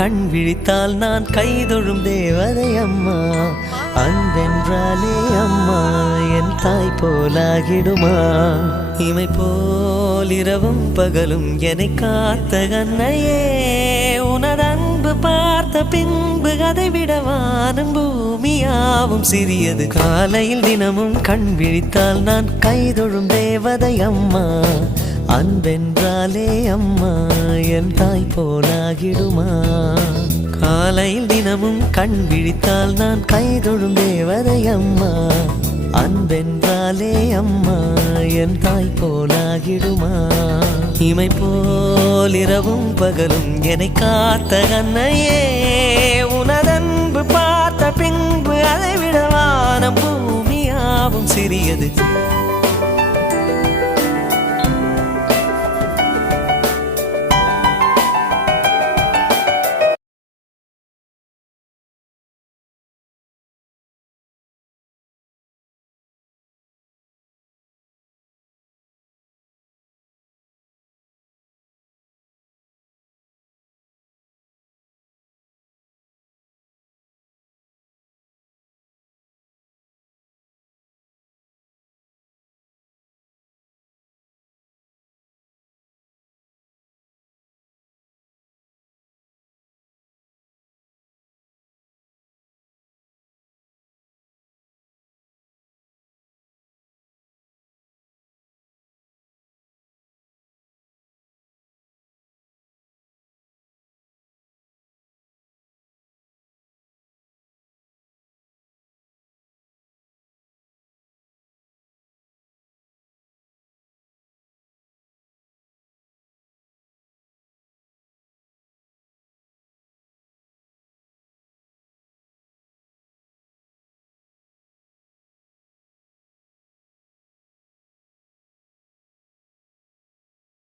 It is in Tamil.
கண் விழித்தால் நான் கைதொழும் தேவதை அம்மா, அன்பென்றாலே அம்மா என் தாய் போலாகிடுமா? இமை போல் இரவும் பகலும் என்னை காத்த கண்ணையே, உனதன்பு பார்த்த பின்பு அதை விட வானம் பூமியாவும் சிறியது. காலையில் தினமும் கண் விழித்தால் நான் கைதொழும் தேவதை அம்மா, அன்பென்றாலே அம்மா என் தாய் போலாகிடுமா? காலையில் தினமும் கண் விழித்தால் நான் கைதொழும் தேவதை அம்மா, அன்பென்றாலே அம்மா என் தாய் போலாகிடுமா? இமை போல் இரவும் பகலும் என்னை காத்த கண்ணையே, உனதன்பு பார்த்த பின்பு அதை விட வானம் பூமியாவும் சிறியது.